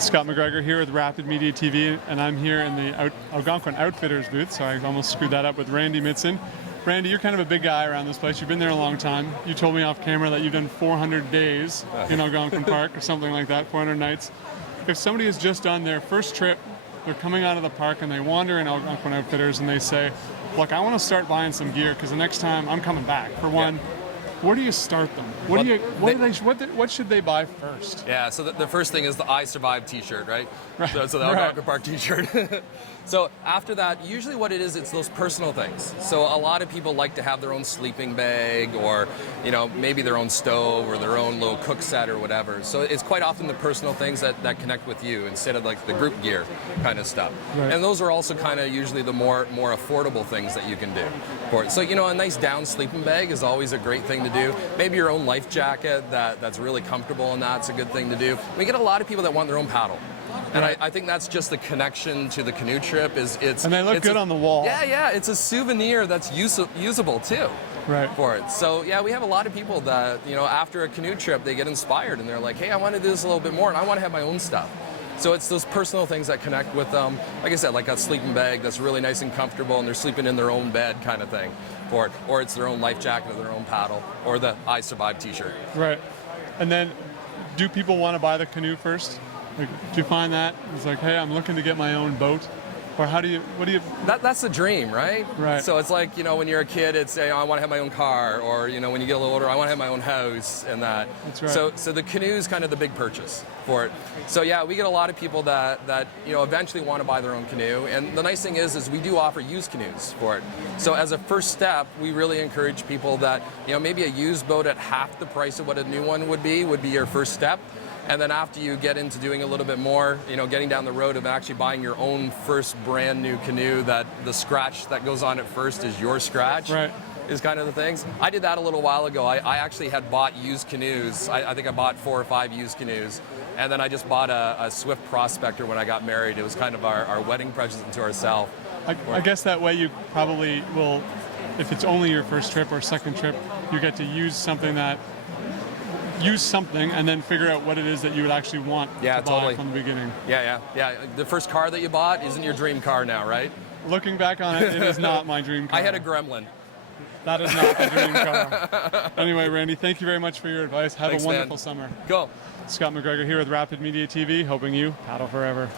Scott McGregor here with Rapid Media TV, and I'm here in the Algonquin Outfitters booth, so I almost screwed that up with Randy Mitson. Randy, you're kind of a big guy around this place. You've been there a long time. You told me off camera that you've done 400 days in Algonquin Park or something like that, 400 nights. If somebody has just done their first trip, they're coming out of the park and they wander in Algonquin Outfitters and they say, look, I want to start buying some gear because the next time I'm coming back. For one, where do you start them? What should they buy first? Yeah, so the first thing is the I Survived t-shirt, right? So the Algonquin Park t-shirt. So after that, usually what it is, it's those personal things. So a lot of people like to have their own sleeping bag or, maybe their own stove or their own little cook set or whatever. So it's quite often the personal things that connect with you instead of like the group gear kind of stuff. Right. And those are also kind of usually the more affordable things that you can do for it. So, a nice down sleeping bag is always a great thing to do. Maybe your own life jacket that's really comfortable, and that's a good thing to do. We get a lot of people that want their own paddle. And I think that's just the connection to the canoe trip. And they look good on the wall. Yeah, it's a souvenir that's usable too. Right. For it. So yeah, we have a lot of people that, after a canoe trip, they get inspired and they're like, hey, I want to do this a little bit more and I want to have my own stuff. So it's those personal things that connect with them. Like I said, like a sleeping bag that's really nice and comfortable and they're sleeping in their own bed kind of thing for it. Or it's their own life jacket or their own paddle or the I Survived t-shirt. Right. And then do people want to buy the canoe first? Like, do you find that? It's like, hey, I'm looking to get my own boat. Or That's the dream, right? Right. So it's like, when you're a kid, it's, I want to have my own car. Or, when you get a little older, I want to have my own house and that. That's right. So the canoe is kind of the big purchase for it. So yeah, we get a lot of people that eventually want to buy their own canoe. And the nice thing is we do offer used canoes for it. So as a first step, we really encourage people that, maybe a used boat at half the price of what a new one would be your first step. And then after you get into doing a little bit more, getting down the road of actually buying your own first brand new canoe that the scratch that goes on it first is your scratch. Right. Is kind of the things. I did that a little while ago. I actually had bought used canoes. I think I bought 4 or 5 used canoes. And then I just bought a Swift Prospector when I got married. It was kind of our wedding present to ourselves. I guess that way you probably will, if it's only your first trip or second trip, you get to use something and then figure out what it is that you would actually want to buy from the beginning. Yeah. The first car that you bought isn't your dream car now, right? Looking back on it, it is not my dream car. I had a Gremlin. That is not my dream car. Anyway, Randy, thank you very much for your advice. Have a wonderful summer. Go. Scott McGregor here with Rapid Media TV, hoping you paddle forever.